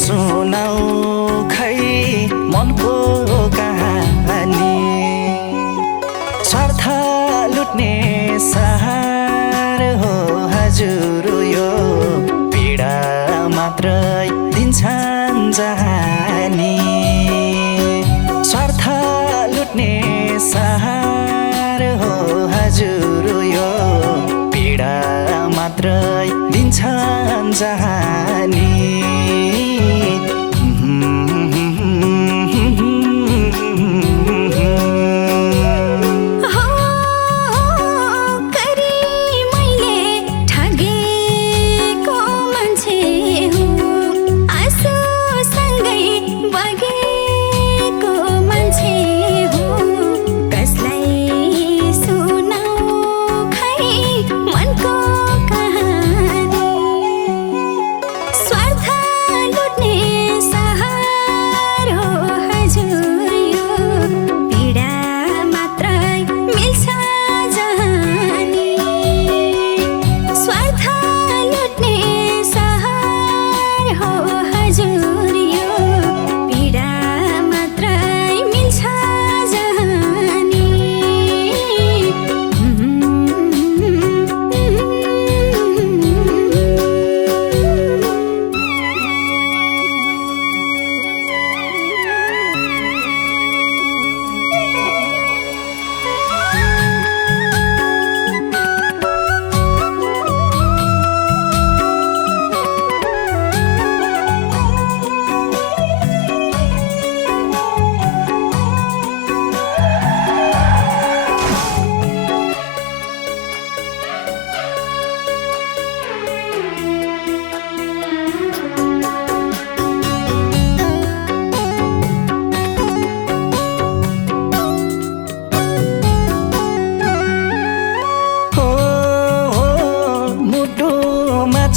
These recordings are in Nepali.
सुनाऊ खै मनको कहानी। स्वार्थ लुट्ने सहार हो हजुर यो, पीडा मात्रै दिन्छन् जहानी। स्वार्थ लुट्ने सहार हो हजुर यो, पीडा मात्रै दिन्छन् जहानी।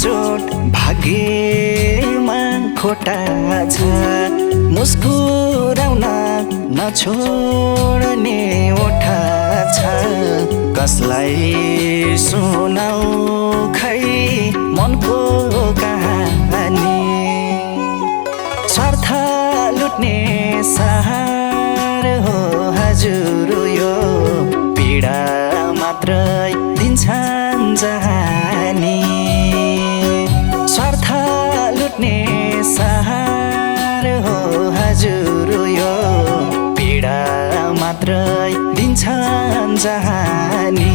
चोट भाग्यमा खोटा छ, मुस्कुराउन नछोड्ने ओठा छ। कसलाई सुनाऊ खै मनको कहानी। स्वार्थ लुट्ने सहार हो हजुर यो, पीडा मात्रै दिन्छन् जहानी। स्वार्थ लुट्ने सहार हो हजुर यो, पीडा मात्रै दिन्छन् जहानी।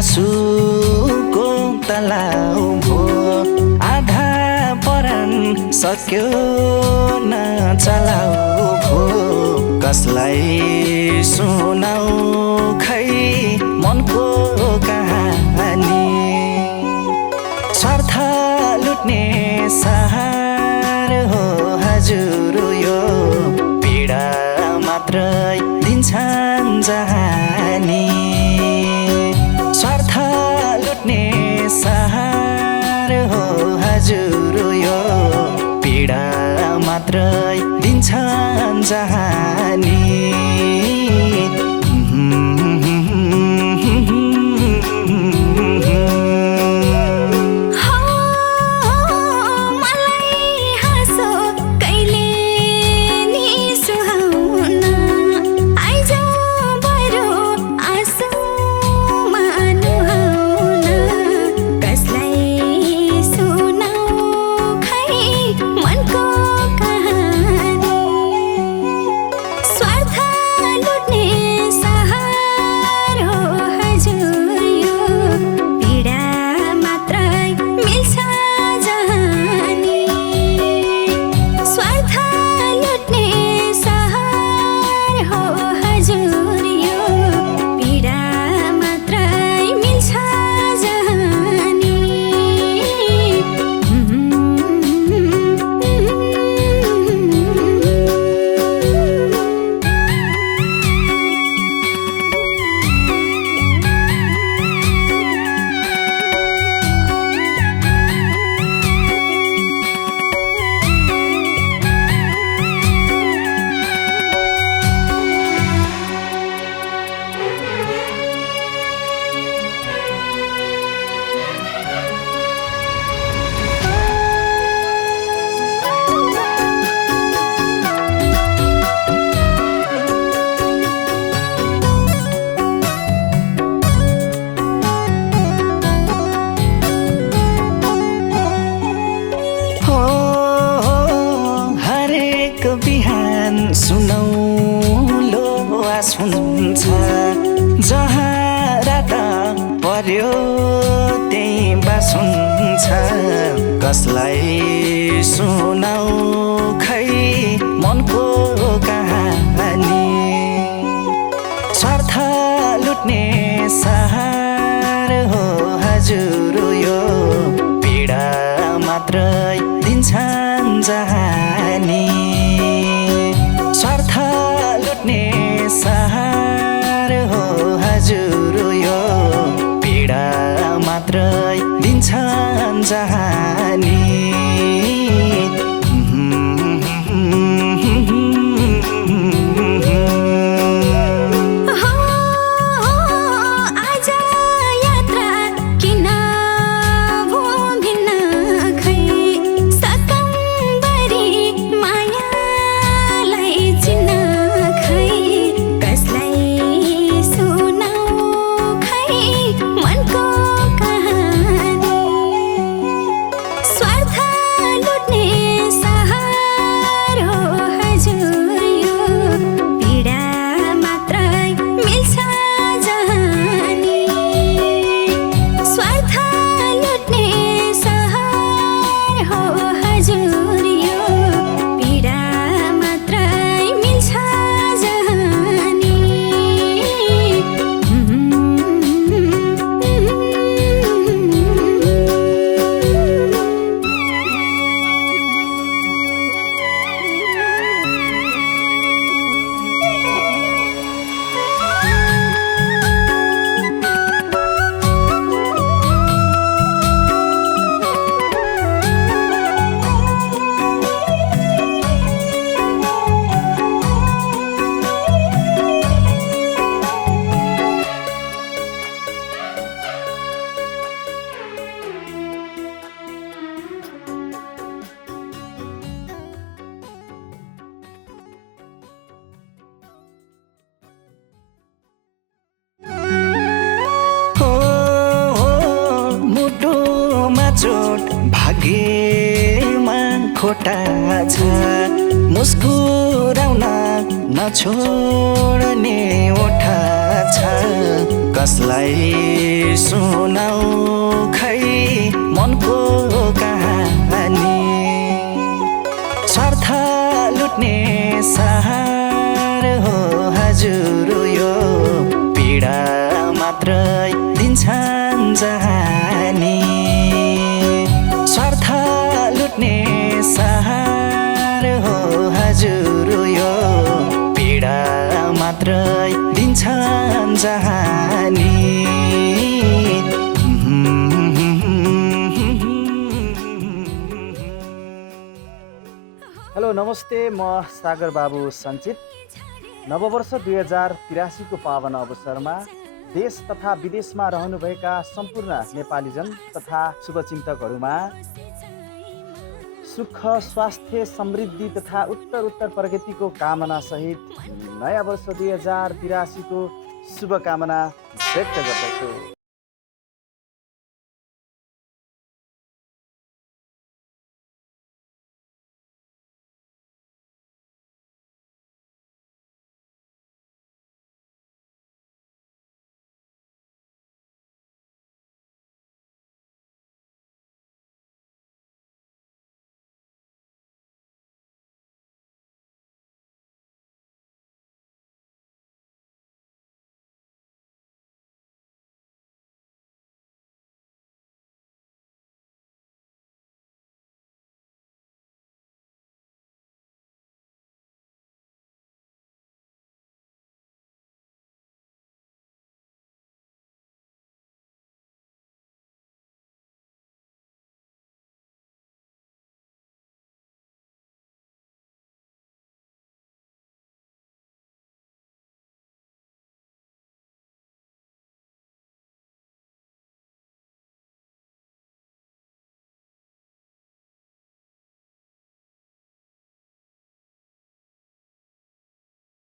आँसुको तलाउ भो, आधा परान सक्यो न चलाउ भो। कसलाई सुनाऊ खै मनको कहानी। स्वार्थ लुट्ने सहार हो हजुर दिन्छन् जहानी स्वार्थ लुट्ने सहर हो हजुर यो पीडा मात्रै दिन्छन् जहानी सुनौलो आस हुन्छ जहाँ रात पर्यो त्यही बास हुन्छ कसलाई सुनाऊ खै मनको कहानी स्वार्थ लुट्ने सहर हो हजुर यो पीडा मात्रै दिन्छन् जहानी स्वार्थ लुट्ने सहर हो हजुर यो पीडा मात्रै दिन्छन् जहानी चोट भाग्यमा खोटा छ मुस्कुराउन नछोड्ने ओठा छ कसलाई सुनाऊ खै मनको कहानी स्वार्थ लुट्ने सहर हो हजुर यो पीडा मात्रै दिन्छन् जहानी स्वार्थ लुट्ने सहर हो हजुर यो पीडा मात्र नमस्ते, म सागर बाबु सञ्चित। नववर्ष 2083 को पावन अवसरमा देश तथा विदेशमा रहनुभएका सम्पूर्ण नेपालीजन तथा शुभचिन्तकहरूमा सुख, स्वास्थ्य, समृद्धि तथा उत्तर प्रगतिको कामना सहित नयाँ वर्ष 2083 को शुभकामना व्यक्त गर्दछु।